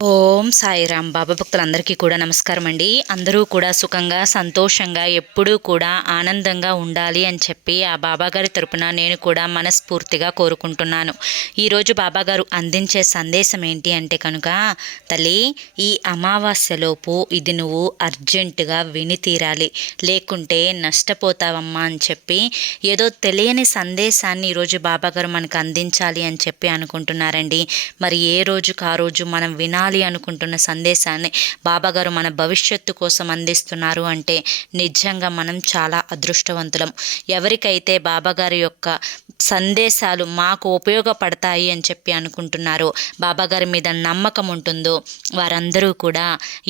ఓం సాయిరామ్. బాబా భక్తులందరికీ కూడా నమస్కారం అండి. అందరూ కూడా సుఖంగా సంతోషంగా ఎప్పుడూ కూడా ఆనందంగా ఉండాలి అని చెప్పి ఆ బాబాగారి తరపున నేను కూడా మనస్ఫూర్తిగా కోరుకుంటున్నాను. ఈరోజు బాబాగారు అందించే సందేశం ఏంటి అంటే కనుక, తల్లి, ఈ అమావాస్యలోపు ఇది నువ్వు అర్జెంటుగా విని తీరాలి, లేకుంటే నష్టపోతావమ్మా అని చెప్పి ఏదో తెలియని సందేశాన్ని ఈరోజు బాబాగారు మనకు అందించాలి అని చెప్పి అనుకుంటున్నారండి. మరి ఏ రోజుకు ఆ రోజు మనం వినాలి అనుకుంటున్న సందేశాన్ని బాబాగారు మన భవిష్యత్తు కోసం అందిస్తున్నారు అంటే నిజంగా మనం చాలా అదృష్టవంతులం. ఎవరికైతే బాబాగారి యొక్క సందేశాలు మాకు ఉపయోగపడతాయి అని చెప్పి అనుకుంటున్నారో, బాబాగారి మీద నమ్మకం ఉంటుందో, వారందరూ కూడా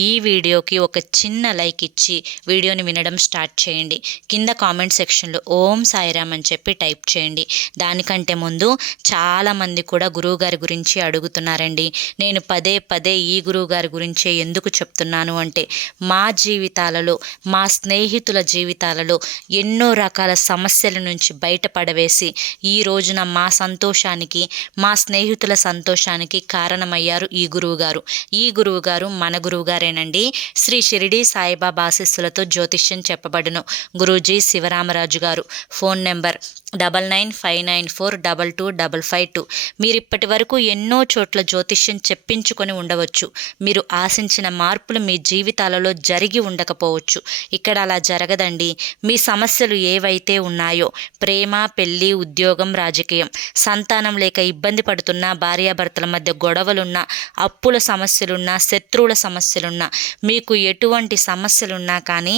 ఈ వీడియోకి ఒక చిన్న లైక్ ఇచ్చి వీడియోని వినడం స్టార్ట్ చేయండి. కింద కామెంట్ సెక్షన్లో ఓం సాయిరామ్ అని చెప్పి టైప్ చేయండి. దానికంటే ముందు చాలామంది కూడా గురువుగారి గురించి అడుగుతున్నారండి. నేను పదే పదే ఈ గురువుగారి గురించే ఎందుకు చెప్తున్నాను అంటే, మా జీవితాలలో, మా స్నేహితుల జీవితాలలో ఎన్నో రకాల సమస్యల నుంచి బయటపడవేసి ఈ రోజున మా సంతోషానికి, మా స్నేహితుల సంతోషానికి కారణమయ్యారు ఈ గురువుగారు. ఈ గురువుగారు మన గురువుగారేనండి. శ్రీ షిరిడి సాయిబాబా ఆశీస్సులతో జ్యోతిష్యం చెప్పబడును. గురూజీ శివరామరాజు గారు. Phone number 9959422552. మీరు ఇప్పటి వరకు ఎన్నో చోట్ల జ్యోతిష్యం చెప్పించుకొని ఉండవచ్చు. మీరు ఆశించిన మార్పులు మీ జీవితాలలో జరిగి ఉండకపోవచ్చు. ఇక్కడ అలా జరగదండి. మీ సమస్యలు ఏవైతే ఉన్నాయో, ప్రేమ, పెళ్లి, ఉద్యోగం, రాజకీయం, సంతానం లేక ఇబ్బంది పడుతున్న భార్యాభర్తల మధ్య గొడవలున్నా, అప్పుల సమస్యలున్నా, శత్రువుల సమస్యలున్నా, మీకు ఎటువంటి సమస్యలున్నా కానీ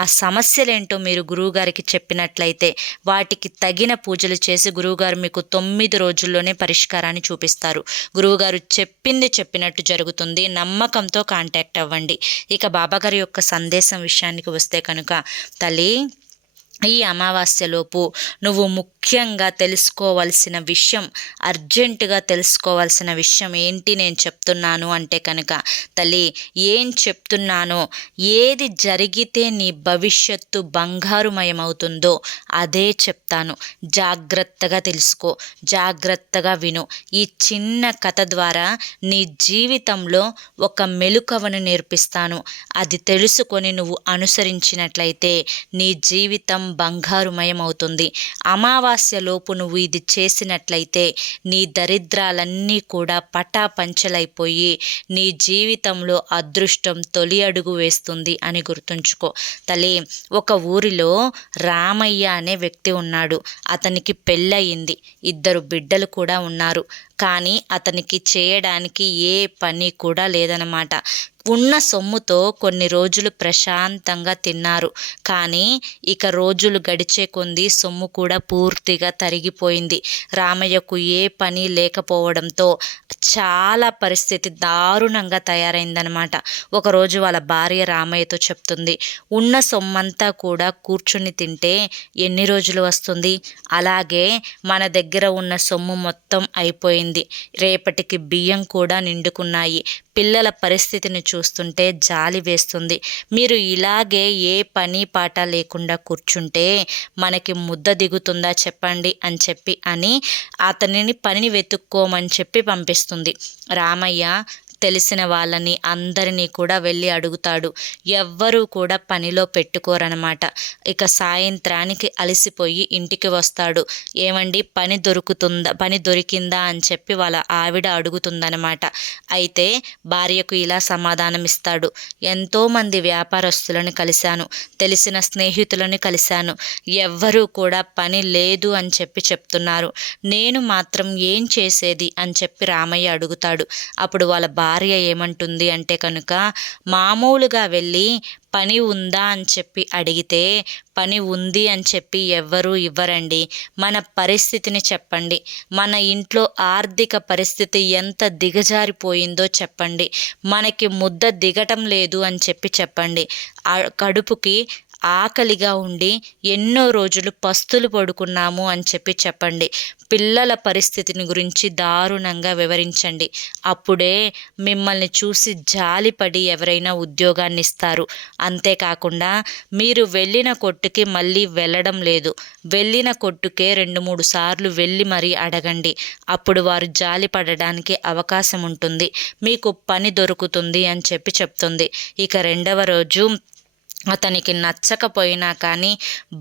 ఆ సమస్యలేంటో మీరు గురువుగారికి చెప్పినట్లయితే వాటికి తగిన పూజలు చేసి గురువుగారు మీకు 9 రోజుల్లోనే పరిష్కారాన్ని చూపిస్తారు. గురువుగారు చెప్పింది చెప్పినట్టు జరుగుతుంది. నమ్మకంతో కాంటాక్ట్ అవ్వండి. ఇక బాబాగారి యొక్క సందేశం విషయానికి వస్తే కనుక, తల్లి, ఈ అమావాస్యలోపు నువ్వు ముఖ్యంగా తెలుసుకోవాల్సిన విషయం, అర్జెంటుగా తెలుసుకోవాల్సిన విషయం ఏంటి నేను చెప్తున్నాను అంటే కనుక, తల్లి, ఏం చెప్తున్నానో, ఏది జరిగితే నీ భవిష్యత్తు బంగారుమయమవుతుందో అదే చెప్తాను. జాగ్రత్తగా తెలుసుకో, జాగ్రత్తగా విను. ఈ చిన్న కథ ద్వారా నీ జీవితంలో ఒక మెలకువను నేర్పిస్తాను. అది తెలుసుకొని నువ్వు అనుసరించినట్లయితే నీ జీవితం బంగారుమయం అవుతుంది. అమావాస్యలోపు నువ్వు ఇది చేసినట్లయితే నీ దరిద్రాలన్నీ కూడా పటాపంచలైపోయి నీ జీవితంలో అదృష్టం తొలి అడుగు వేస్తుంది అని గుర్తుంచుకో. తల్లి, ఒక ఊరిలో రామయ్య అనే వ్యక్తి ఉన్నాడు. అతనికి పెళ్ళయింది. 2 బిడ్డలు కూడా ఉన్నారు. కానీ అతనికి చేయడానికి ఏ పని కూడా లేదన్నమాట. ఉన్న సొమ్ముతో కొన్ని రోజులు ప్రశాంతంగా తిన్నారు. కానీ ఇక రోజులు గడిచే కొద్దీ సొమ్ము కూడా పూర్తిగా తరిగిపోయింది. రామయ్యకు ఏ పని లేకపోవడంతో చాలా పరిస్థితి దారుణంగా తయారైందనమాట. ఒకరోజు వాళ్ళ భార్య రామయ్యతో చెప్తుంది, ఉన్న సొమ్మంతా కూడా కూర్చుని తింటే ఎన్ని రోజులు వస్తుంది? అలాగే మన దగ్గర ఉన్న సొమ్ము మొత్తం అయిపోయింది. రేపటికి బియ్యం కూడా నిండుకున్నాయి. పిల్లల పరిస్థితిని చూస్తుంటే జాలి వేస్తుంది. మీరు ఇలాగే ఏ పని పాట లేకుండా కూర్చుంటే మనకి ముద్ద దిగుతుందా చెప్పండి అని అతనిని పనిని వెతుక్కోమని చెప్పి పంపిస్తుంది. రామయ్య తెలిసిన వాళ్ళని అందరినీ కూడా వెళ్ళి అడుగుతాడు. ఎవ్వరూ కూడా పనిలో పెట్టుకోరనమాట. ఇక సాయంత్రానికి అలసిపోయి ఇంటికి వస్తాడు. ఏమండి, పని దొరికిందా అని చెప్పి వాళ్ళ ఆవిడ అడుగుతుందనమాట. అయితే భార్యకు ఇలా సమాధానం ఇస్తాడు, ఎంతోమంది వ్యాపారస్తులను కలిశాను, తెలిసిన స్నేహితులను కలిశాను, ఎవ్వరూ కూడా పని లేదు అని చెప్పి చెప్తున్నారు. నేను మాత్రం ఏం చేసేది అని చెప్పి రామయ్య అడుగుతాడు. అప్పుడు వాళ్ళ భార్య ఏమంటుంది అంటే కనుక, మామూలుగా వెళ్ళి పని ఉందా అని చెప్పి అడిగితే పని ఉంది అని చెప్పి ఎవ్వరూ ఇవ్వరండి. మన పరిస్థితిని చెప్పండి. మన ఇంట్లో ఆర్థిక పరిస్థితి ఎంత దిగజారిపోయిందో చెప్పండి. మనకి ముద్ద దిగటం లేదు అని చెప్పి చెప్పండి. కడుపుకి ఆకలిగా ఉండి ఎన్నో రోజులు పస్తులు పడుకున్నాము అని చెప్పండి. పిల్లల పరిస్థితిని గురించి దారుణంగా వివరించండి. అప్పుడే మిమ్మల్ని చూసి జాలిపడి ఎవరైనా ఉద్యోగాన్ని ఇస్తారు. అంతేకాకుండా మీరు వెళ్ళిన కొట్టుకి మళ్ళీ వెళ్ళడం లేదు, వెళ్ళిన కొట్టుకే 2-3 సార్లు వెళ్ళి మరీ అడగండి. అప్పుడు వారు జాలి పడడానికి అవకాశం ఉంటుంది, మీకు పని దొరుకుతుంది అని చెప్తుంది. ఇక రెండవ రోజు అతనికి నచ్చకపోయినా కానీ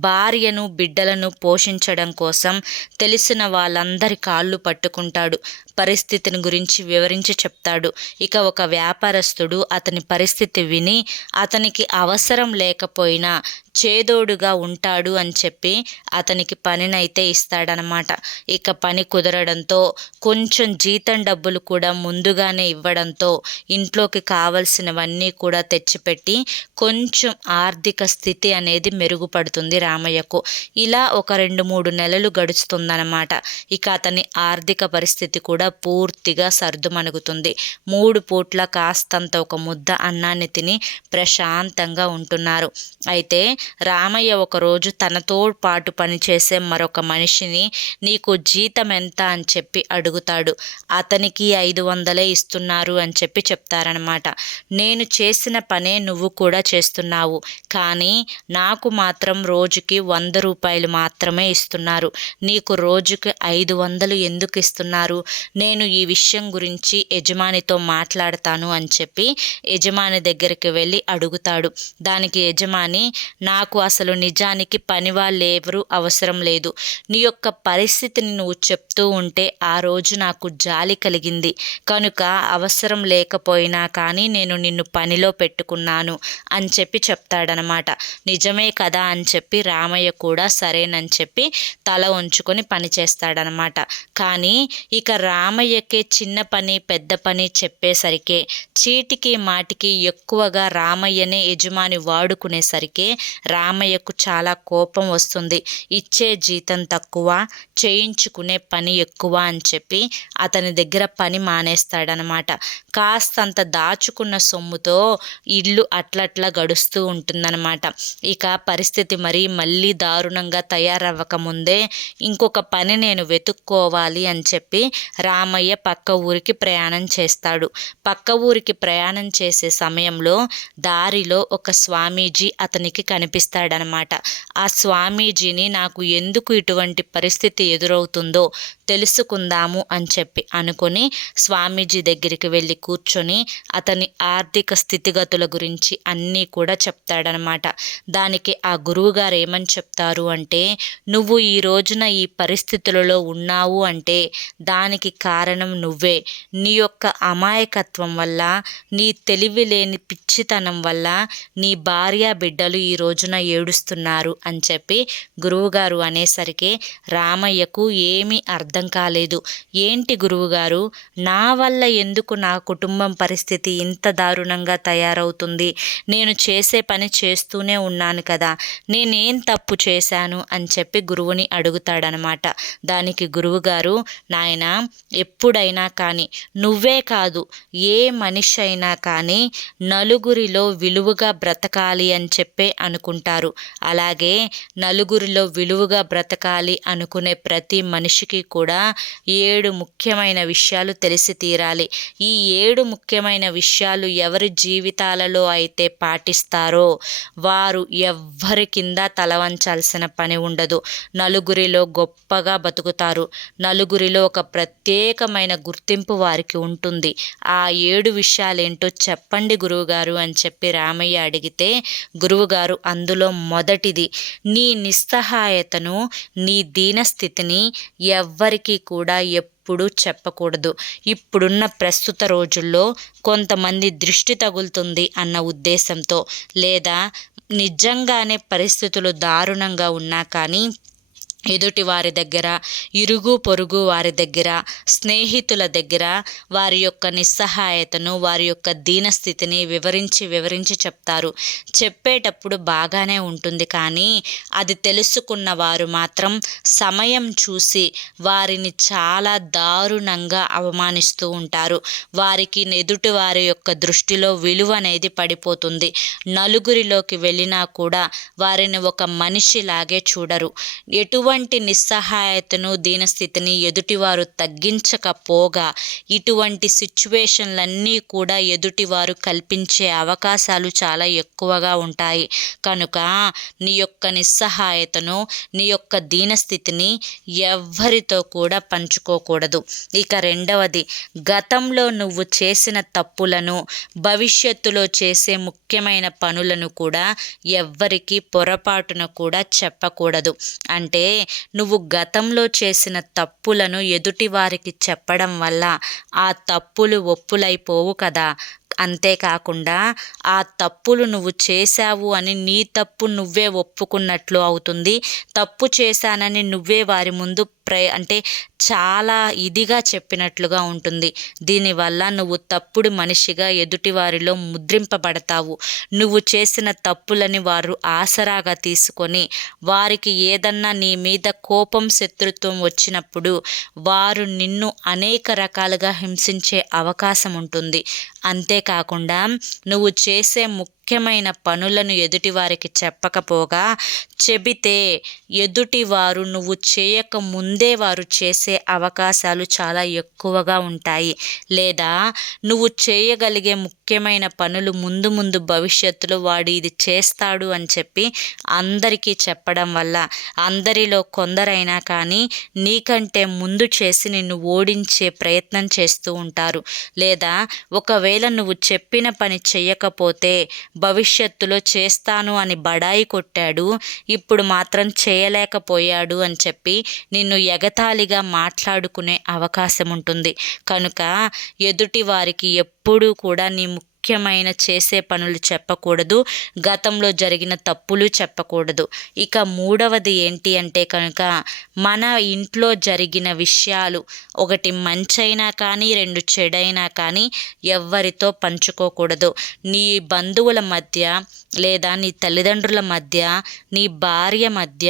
భార్యను బిడ్డలను పోషించడం కోసం తెలిసిన వాళ్ళందరి కాళ్ళు పట్టుకుంటాడు. పరిస్థితిని గురించి వివరించి చెప్తాడు. ఇక ఒక వ్యాపారస్తుడు అతని పరిస్థితి విని అతనికి అవసరం లేకపోయినా చేదోడుగా ఉంటాడు అని చెప్పి అతనికి పనినైతే ఇస్తాడనమాట. ఇక పని కుదరడంతో కొంచెం జీతం డబ్బులు కూడా ముందుగానే ఇవ్వడంతో ఇంట్లోకి కావలసినవన్నీ కూడా తెచ్చిపెట్టి కొంచెం ఆర్థిక స్థితి అనేది మెరుగుపడుతుంది రామయ్యకు. ఇలా ఒక 2-3 నెలలు గడుస్తుందన్నమాట. ఇక అతని ఆర్థిక పరిస్థితి కూడా పూర్తిగా సర్దుమణుగుతుంది. 3 పూట్ల కాస్తంత ఒక ముద్ద అన్నాన్ని తిని ప్రశాంతంగా ఉంటున్నారు. అయితే రామయ్య ఒకరోజు తనతో పాటు పనిచేసే మరొక మనిషిని నీకు జీతం ఎంత అని చెప్పి అడుగుతాడు. అతనికి 500 ఇస్తున్నారు అని చెప్తారనమాట. నేను చేసిన పనే నువ్వు కూడా చేస్తున్నావు, కానీ నాకు మాత్రం రోజుకి 100 రూపాయలు మాత్రమే ఇస్తున్నారు, నీకు రోజుకి 500 ఎందుకు ఇస్తున్నారు? నేను ఈ విషయం గురించి యజమానితో మాట్లాడతాను అని చెప్పి యజమాని దగ్గరికి వెళ్ళి అడుగుతాడు. దానికి యజమాని, నాకు అసలు నిజానికి పని వాళ్ళెవరూ అవసరం లేదు, నీ యొక్క పరిస్థితిని నువ్వు చెప్తూ ఉంటే ఆ రోజు నాకు జాలి కలిగింది కనుక అవసరం లేకపోయినా కానీ నేను నిన్ను పనిలో పెట్టుకున్నాను అని చెప్తాడనమాట. నిజమే కదా అని చెప్పి రామయ్య కూడా సరేనని చెప్పి తల ఉంచుకొని పని చేస్తాడనమాట. కానీ ఇక రామయ్యకే చిన్న పని పెద్ద పని చెప్పేసరికే చీటికి మాటికి ఎక్కువగా రామయ్యనే యజమాని వాడుకునేసరికి రామయ్యకు చాలా కోపం వస్తుంది. ఇచ్చే జీతం తక్కువ, చేయించుకునే పని ఎక్కువ అని చెప్పి అతని దగ్గర పని మానేస్తాడనమాట. కాస్తంత దాచుకున్న సొమ్ముతో ఇల్లు అట్లట్లా గడుస్తూ ఉంటుందన్నమాట. ఇక పరిస్థితి మళ్ళీ దారుణంగా తయారవ్వక ముందే ఇంకొక పని నేను వెతుక్కోవాలి అని చెప్పి రామయ్య పక్క ఊరికి ప్రయాణం చేస్తాడు. పక్క ఊరికి ప్రయాణం చేసే సమయంలో దారిలో ఒక స్వామీజీ అతనికి కనిపిస్తాడనమాట. ఆ స్వామీజీని నాకు ఎందుకు ఇటువంటి పరిస్థితి ఎదురవుతుందో తెలుసుకుందాము అని చెప్పి అనుకొని స్వామీజీ దగ్గరికి వెళ్ళి కూర్చొని అతని ఆర్థిక స్థితిగతుల గురించి అన్నీ కూడా చెప్తాడనమాట. దానికి ఆ గురువుగారు ఏమని చెప్తారు అంటే, నువ్వు ఈ రోజున ఈ పరిస్థితులలో ఉన్నావు అంటే దానికి కారణం నువ్వే. నీ యొక్క అమాయకత్వం వల్ల, నీ తెలివి లేని పిచ్చితనం వల్ల నీ భార్య బిడ్డలు ఈ రోజున ఏడుస్తున్నారు అని చెప్పి గురువుగారు అనేసరికి రామయ్యకు ఏమీ అర్థం కాలేదు. ఏంటి గురువుగారు, నా వల్ల ఎందుకు నా కుటుంబం పరిస్థితి ఇంత దారుణంగా తయారవుతుంది? నేను చేసే పని చేస్తూనే ఉన్నాను కదా, నేనేం తప్పు చేశాను అని చెప్పి గురువుని అడుగుతాడనమాట. దానికి గురువుగారు, నాయనా, ఎప్పుడైనా కానీ నువ్వే కాదు ఏ మనిషి అయినా కానీ నలుగురిలో విలువగా బ్రతకాలి అని చెప్పే అనుకుంటారు. అలాగే నలుగురిలో విలువగా బ్రతకాలి అనుకునే ప్రతి మనిషికి కూడా 7 ముఖ్యమైన విషయాలు తెలిసి తీరాలి. ఈ 7 ముఖ్యమైన విషయాలు ఎవరి జీవితాలలో అయితే పాటిస్తారో వారు ఎవ్వరి కింద తలవంచాల్సిన పని ఉండదు. నలుగురిలో గొప్పగా బతుకుతారు. నలుగురిలో ఒక ప్రత్యేకమైన గుర్తింపు వారికి ఉంటుంది. ఆ 7 విషయాలేంటో చెప్పండి గురువుగారు అని చెప్పి రామయ్య అడిగితే గురువుగారు అందులో మొదటిది, నీ నిస్సహాయతను, నీ దీనస్థితిని ఎవ్వరికీ కూడా ఎప్పుడూ చెప్పకూడదు. ఇప్పుడున్న ప్రస్తుత రోజుల్లో కొంతమంది దృష్టి తగులుతుంది అన్న ఉద్దేశంతో, లేదా నిజంగానే పరిస్థితులు దారుణంగా ఉన్నా కానీ ఎదుటి వారి దగ్గర, ఇరుగు పొరుగు వారి దగ్గర, స్నేహితుల దగ్గర వారి యొక్క నిస్సహాయతను, వారి యొక్క దీనస్థితిని వివరించి చెప్తారు. చెప్పేటప్పుడు బాగానే ఉంటుంది, కానీ అది తెలుసుకున్న వారు మాత్రం సమయం చూసి వారిని చాలా దారుణంగా అవమానిస్తూ ఉంటారు. వారికి ఎదుటి వారి యొక్క దృష్టిలో విలువ అనేది పడిపోతుంది. నలుగురిలోకి వెళ్ళినా కూడా వారిని ఒక మనిషిలాగే చూడరు. ఎటువంటి నిస్సహాయతను, దీనస్థితిని ఎదుటివారు తగ్గించకపోగా ఇటువంటి సిచ్యువేషన్లన్నీ కూడా ఎదుటివారు కల్పించే అవకాశాలు చాలా ఎక్కువగా ఉంటాయి. కనుక నీ యొక్క నిస్సహాయతను, నీ యొక్క దీనస్థితిని ఎవ్వరితో కూడా పంచుకోకూడదు. ఇక రెండవది, గతంలో నువ్వు చేసిన తప్పులను, భవిష్యత్తులో చేసే ముఖ్యమైన పనులను కూడా ఎవ్వరికి పొరపాటున కూడా చెప్పకూడదు. అంటే నువ్వు గతంలో చేసిన తప్పులను ఎదుటి వారికి చెప్పడం వల్ల ఆ తప్పులు ఒప్పులైపోవు కదా. అంతేకాకుండా ఆ తప్పులు నువ్వు చేశావు అని నీ తప్పు నువ్వే ఒప్పుకున్నట్లు అవుతుంది. తప్పు చేశానని నువ్వే వారి ముందు అంటే చాలా ఇదిగా చెప్పినట్లుగా ఉంటుంది. దీనివల్ల నువ్వు తప్పుడు మనిషిగా ఎదుటి వారిలో ముద్రింపబడతావు. నువ్వు చేసిన తప్పులని వారు ఆసరాగా తీసుకొని వారికి ఏదన్నా నీ మీద కోపం, శత్రుత్వం వచ్చినప్పుడు వారు నిన్ను అనేక రకాలుగా హింసించే అవకాశం ఉంటుంది. అంతేకాకుండా నువ్వు చేసే ముఖ్యమైన పనులను ఎదుటివారికి చెప్పకపోగా చెబితే ఎదుటివారు నువ్వు చేయక ముందే వారు చేసే అవకాశాలు చాలా ఎక్కువగా ఉంటాయి. లేదా నువ్వు చేయగలిగే ముఖ్యమైన పనులు ముందు భవిష్యత్తులో వాడు ఇది చేస్తాడు అని చెప్పి అందరికీ చెప్పడం వల్ల అందరిలో కొందరైనా కానీ నీకంటే ముందు చేసి నిన్ను ఓడించే ప్రయత్నం చేస్తూ ఉంటారు. లేదా ఒకవేళ నువ్వు చెప్పిన పని చేయకపోతే భవిష్యత్తులో చేస్తాను అని బడాయి కొట్టాడు, ఇప్పుడు మాత్రం చేయలేకపోయాడు అని చెప్పి నిన్ను ఎగతాళిగా మాట్లాడుకునే అవకాశం ఉంటుంది. కనుక ఎదుటి వారికి ఎప్పుడూ కూడా నీ ముఖ్యమైన చేసే పనులు చెప్పకూడదు, గతంలో జరిగిన తప్పులు చెప్పకూడదు. ఇక మూడవది ఏంటి అంటే కనుక మన ఇంట్లో జరిగిన విషయాలు, ఒకటి మంచైనా కానీ, రెండు చెడైనా కానీ ఎవ్వరితో పంచుకోకూడదు. నీ బంధువుల మధ్య, లేదా నీ తల్లిదండ్రుల మధ్య, నీ భార్య మధ్య,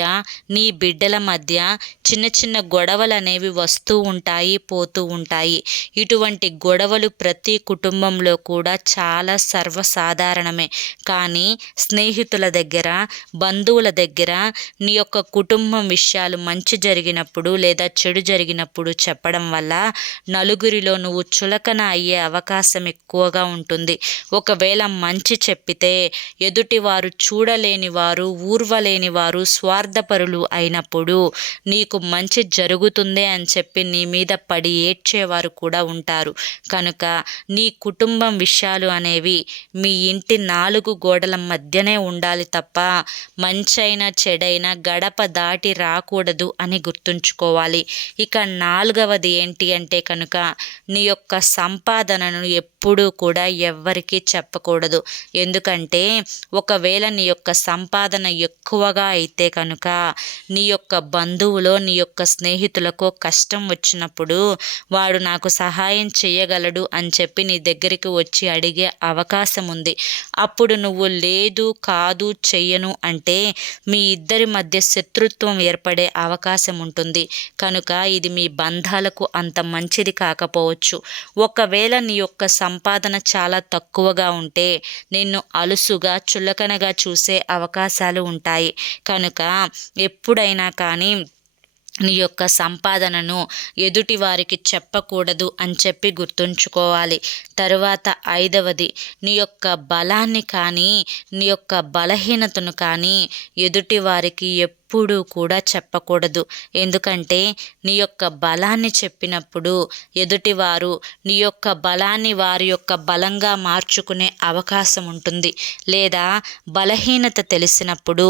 నీ బిడ్డల మధ్య చిన్న గొడవలు అనేవి వస్తూ ఉంటాయి, పోతూ ఉంటాయి. ఇటువంటి గొడవలు ప్రతి కుటుంబంలో కూడా చాలా సర్వసాధారణమే. కానీ స్నేహితుల దగ్గర, బంధువుల దగ్గర నీ యొక్క కుటుంబం విషయాలు మంచి జరిగినప్పుడు లేదా చెడు జరిగినప్పుడు చెప్పడం వల్ల నలుగురిలో నువ్వు చులకన అయ్యే అవకాశం ఎక్కువగా ఉంటుంది. ఒకవేళ మంచి చెప్పితే ఎదుటివారు చూడలేని వారు, ఊర్వలేని వారు, స్వార్థపరులు అయినప్పుడు నీకు మంచి జరుగుతుందే అని చెప్పి నీ మీద పడి ఏడ్చేవారు కూడా ఉంటారు. కనుక నీ కుటుంబం విషయాలు అనేవి మీ ఇంటి 4 గోడల మధ్యనే ఉండాలి తప్ప మంచైనా చెడైనా గడప దాటి రాకూడదు అని గుర్తుంచుకోవాలి. ఇక 4వది ఏంటి అంటే కనుక నీ యొక్క సంపాదనను ఎప్పుడూ కూడా ఎవ్వరికీ చెప్పకూడదు. ఎందుకంటే ఒకవేళ నీ యొక్క సంపాదన ఎక్కువగా అయితే కనుక నీ యొక్క బంధువులో, నీ యొక్క స్నేహితులకు కష్టం వచ్చినప్పుడు వాడు నాకు సహాయం చేయగలడు అని చెప్పి నీ దగ్గరికి వచ్చి అడిగే అవకాశం ఉంది. అప్పుడు నువ్వు లేదు, కాదు, చెయ్యను అంటే మీ ఇద్దరి మధ్య శత్రుత్వం ఏర్పడే అవకాశం ఉంటుంది. కనుక ఇది మీ బంధాలకు అంత మంచిది కాకపోవచ్చు. ఒకవేళ నీ యొక్క సంపాదన చాలా తక్కువగా ఉంటే నిన్ను అలుసుగా, చులకనగా చూసే అవకాశాలు ఉంటాయి. కనుక ఎప్పుడైనా కానీ నీ యొక్క సంపాదనను ఎదుటి వారికి చెప్పకూడదు అని చెప్పి గుర్తుంచుకోవాలి. తరువాత 5వది, నీ యొక్క బలాన్ని కానీ, నీ యొక్క బలహీనతను కానీ ఎదుటి వారికి ఎప్పుడూ కూడా చెప్పకూడదు. ఎందుకంటే నీ యొక్క బలాన్ని చెప్పినప్పుడు ఎదుటివారు నీ యొక్క బలాన్ని వారి యొక్క బలంగా మార్చుకునే అవకాశం ఉంటుంది. లేదా బలహీనత తెలిసినప్పుడు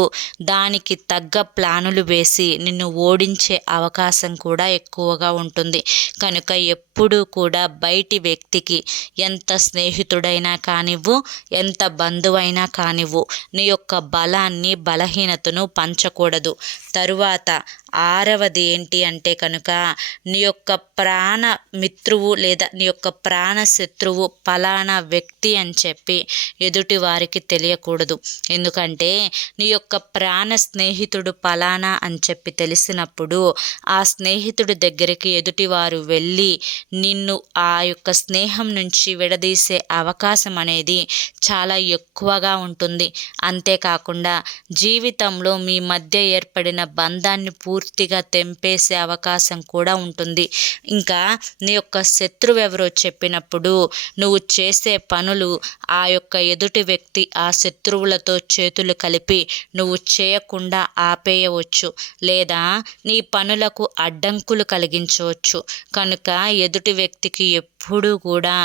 దానికి తగ్గ ప్లానులు వేసి నిన్ను ఓడించే అవకాశం కూడా ఎక్కువగా ఉంటుంది. కనుక ఎప్పుడూ కూడా బయటి వ్యక్తికి, ఎంత స్నేహితుడైనా కానివ్వు, ఎంత బంధువైనా కానివ్వు, నీ యొక్క బలాన్ని, బలహీనతను పంచకూడదు. తరువాత ఆరవది ఏంటి అంటే కనుక నీ యొక్క ప్రాణ మిత్రువు లేదా నీ యొక్క ప్రాణ శత్రువు ఫలానా వ్యక్తి అని చెప్పి ఎదుటి వారికి తెలియకూడదు. ఎందుకంటే నీ యొక్క ప్రాణ స్నేహితుడు ఫలానా అని చెప్పి తెలిసినప్పుడు ఆ స్నేహితుడి దగ్గరికి ఎదుటివారు వెళ్ళి నిన్ను ఆ యొక్క స్నేహం నుంచి విడదీసే అవకాశం అనేది చాలా ఎక్కువగా ఉంటుంది. అంతేకాకుండా జీవితంలో మీ మధ్య ఏర్పడిన బంధాన్ని పూర్తిగా తెంపేసే అవకాశం కూడా ఉంటుంది. ఇంకా నీ యొక్క శత్రువు ఎవరో చెప్పినప్పుడు నువ్వు చేసే పనులు ఆ యొక్క ఎదుటి వ్యక్తి ఆ శత్రువులతో చేతులు కలిపి నువ్వు చేయకుండా ఆపేయవచ్చు, లేదా నీ పనులకు అడ్డంకులు కలిగించవచ్చు. కనుక ఎదుటి వ్యక్తికి ఎప్పుడూ కూడా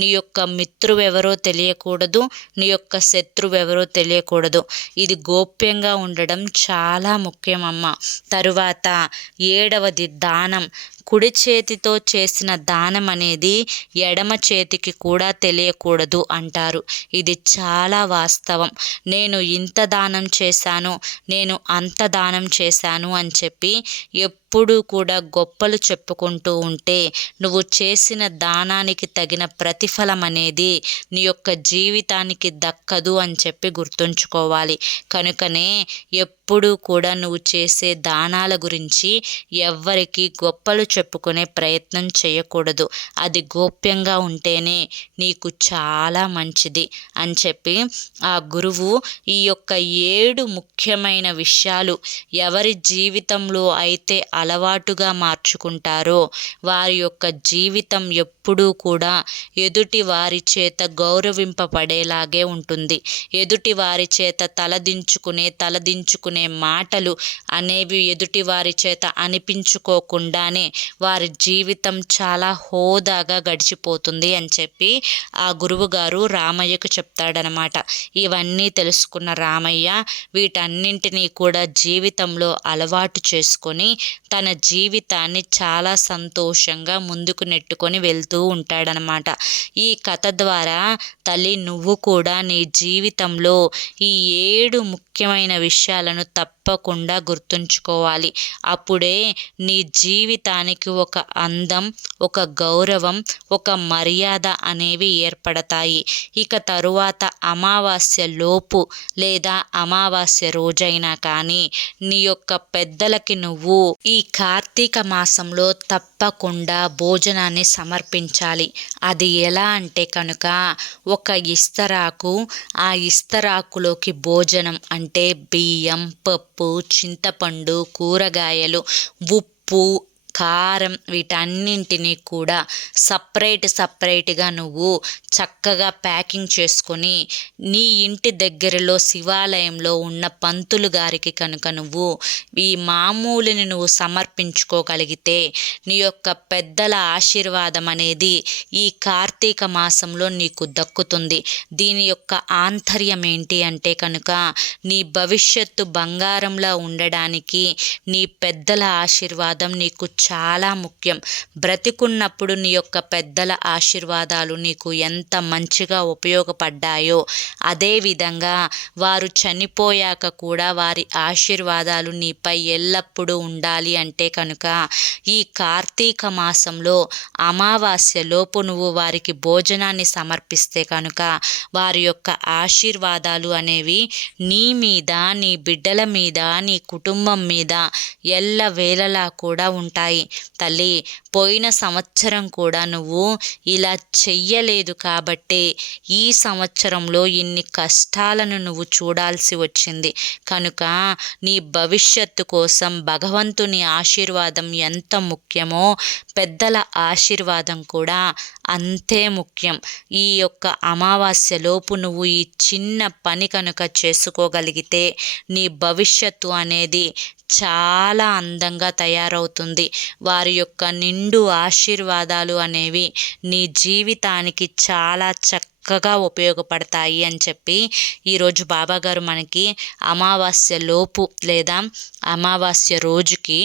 నీ యొక్క మిత్రువెవరో తెలియకూడదు, నీ యొక్క శత్రువెవరో తెలియకూడదు. ఇది గోప్యంగా ఉండడం చాలా ముఖ్యమమ్మ. తరువాత 7వది దానం. కుడి చేతితో చేసిన దానం అనేది ఎడమ చేతికి కూడా తెలియకూడదు అంటారు. ఇది చాలా వాస్తవం. నేను ఇంత దానం చేశాను, నేను అంత దానం చేశాను అని చెప్పి ఎప్పుడూ కూడా గొప్పలు చెప్పుకుంటూ ఉంటే నువ్వు చేసిన దానానికి తగిన ప్రతిఫలం అనేది నీ యొక్క జీవితానికి దక్కదు అని చెప్పి గుర్తుంచుకోవాలి. కనుకనే ఎప్పుడూ కూడా నువ్వు చేసే దానాల గురించి ఎవ్వరికి గొప్పలు చెప్పుకునే ప్రయత్నం చేయకూడదు. అది గోప్యంగా ఉంటేనే నీకు చాలా మంచిది అని చెప్పి ఆ గురువు ఈ యొక్క 7 ముఖ్యమైన విషయాలు ఎవరి జీవితంలో అయితే అలవాటుగా మార్చుకుంటారో వారి యొక్క జీవితం ఎప్పుడూ కూడా ఎదుటి వారి చేత గౌరవింపబడేలాగే ఉంటుంది. ఎదుటి వారి చేత తలదించుకునే మాటలు అనేవి ఎదుటి వారి చేత అనిపించుకోకుండానే వారి జీవితం చాలా హోదాగా గడిచిపోతుంది అని చెప్పి ఆ గురువు గారు రామయ్యకు చెప్తాడనమాట. ఇవన్నీ తెలుసుకున్న రామయ్య వీటన్నింటినీ కూడా జీవితంలో అలవాటు చేసుకొని తన జీవితాన్ని చాలా సంతోషంగా ముందుకు నెట్టుకొని వెళ్తూ ఉంటాడనమాట. ఈ కథ ద్వారా తల్లి నువ్వు కూడా నీ జీవితంలో ఈ 7 ముఖ్యమైన విషయాలను తప్పకుండా గుర్తుంచుకోవాలి. అప్పుడే నీ జీవితానికి ఒక అందం, ఒక గౌరవం, ఒక మర్యాద అనేవి ఏర్పడతాయి. ఇక తరువాత అమావాస్య లోపు లేదా అమావాస్య రోజైనా కానీ నీ యొక్క పెద్దలకి నువ్వు ఈ కార్తీక మాసంలో తప్పకుండా భోజనాన్ని సమర్పించాలి. అది ఎలా అంటే కనుక ఒక ఇస్తరాకు, ఆ ఇస్తరాకులోకి భోజనం అంటే బియ్యం, పప్పు, చింతపండు, కూరగాయలు, ఉప్పు, కారం వీటన్నింటినీ కూడా సపరేట్గా నువ్వు చక్కగా ప్యాకింగ్ చేసుకొని నీ ఇంటి దగ్గరలో శివాలయంలో ఉన్న పంతులు గారికి కనుక నువ్వు ఈ మామూలుని నువ్వు సమర్పించుకోగలిగితే నీ యొక్క పెద్దల ఆశీర్వాదం అనేది ఈ కార్తీక మాసంలో నీకు దక్కుతుంది. దీని యొక్క ఆంతర్యం ఏంటి అంటే కనుక నీ భవిష్యత్తు బంగారంలా ఉండడానికి నీ పెద్దల ఆశీర్వాదం నీకు చాలా ముఖ్యం. బ్రతికున్నప్పుడు నీ యొక్క పెద్దల ఆశీర్వాదాలు నీకు ఎంత మంచిగా ఉపయోగపడ్డాయో అదేవిధంగా వారు చనిపోయాక కూడా వారి ఆశీర్వాదాలు నీపై ఎల్లప్పుడూ ఉండాలి అంటే కనుక ఈ కార్తీక మాసంలో అమావాస్య లోపు నువ్వు వారికి భోజనాన్ని సమర్పిస్తే కనుక వారి యొక్క ఆశీర్వాదాలు అనేవి నీ మీద, నీ బిడ్డల మీద, నీ కుటుంబం మీద ఎల్లవేళలా కూడా ఉంటాయి. తల్లి, పోయిన సంవత్సరం కూడా నువ్వు ఇలా చెయ్యలేదు కాబట్టే ఈ సంవత్సరంలో ఇన్ని కష్టాలను నువ్వు చూడాల్సి వచ్చింది. కనుక నీ భవిష్యత్తు కోసం భగవంతుని ఆశీర్వాదం ఎంత ముఖ్యమో పెద్దల ఆశీర్వాదం కూడా అంతే ముఖ్యం. ఈ యొక్క అమావాస్యలోపు నువ్వు ఈ చిన్న పని కనుక చేసుకోగలిగితే నీ భవిష్యత్తు అనేది చాలా అందంగా తయారవుతుంది. వారి యొక్క నిండు ఆశీర్వాదాలు అనేవి నీ జీవితానికి చాలా చక్కగా ఉపయోగపడతాయి అని చెప్పి ఈరోజు బాబాగారు మనకి అమావాస్య లోపు లేదా అమావాస్య రోజుకి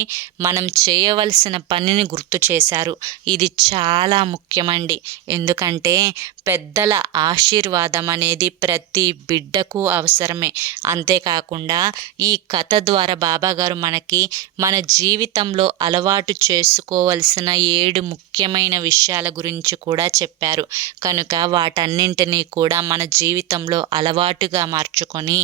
మనం చేయవలసిన పనిని గుర్తు చేశారు. ఇది చాలా ముఖ్యమండి. ఎందుకంటే పెద్దల ఆశీర్వాదం అనేది ప్రతి బిడ్డకు అవసరమే. అంతేకాకుండా ఈ కథ ద్వారా బాబాగారు మనకి మన జీవితంలో అలవాటు చేసుకోవలసిన 7 ముఖ్యమైన విషయాల గురించి కూడా చెప్పారు. కనుక వాటన్నింటినీ కూడా మన జీవితంలో అలవాటుగా మార్చుకొని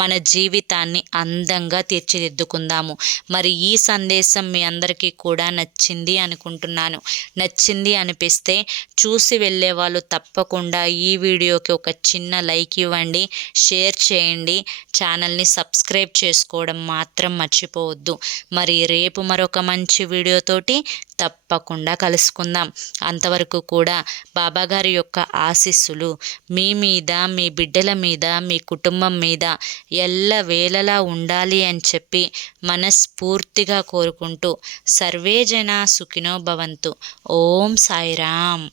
మన జీవితాన్ని అందంగా తీర్చిదిద్దుకుందాము. మరి ఈ సందేశం మీ అందరికీ కూడా నచ్చింది అనుకుంటున్నాను. నచ్చింది అనిపిస్తే చూసి వెళ్ళే వాళ్ళు తప్పకుండా ఈ వీడియోకి ఒక చిన్న లైక్ ఇవ్వండి, షేర్ చేయండి, ఛానల్ని సబ్స్క్రైబ్ చేసుకోవడం మాత్రం మర్చిపోవద్దు. మరి రేపు మరొక మంచి వీడియోతోటి తప్పకుండా కలుసుకుందాం. అంతవరకు కూడా బాబాగారి యొక్క ఆశీస్సులు మీ మీద, మీ బిడ్డల మీద, మీ కుటుంబం మీద ఎల్లవేళలా ఉండాలి అని చెప్పి మనస్ఫూర్తిగా కోరుకుంటూ సర్వే జనా సుఖినో భవంతు. ఓం సాయిరామ్.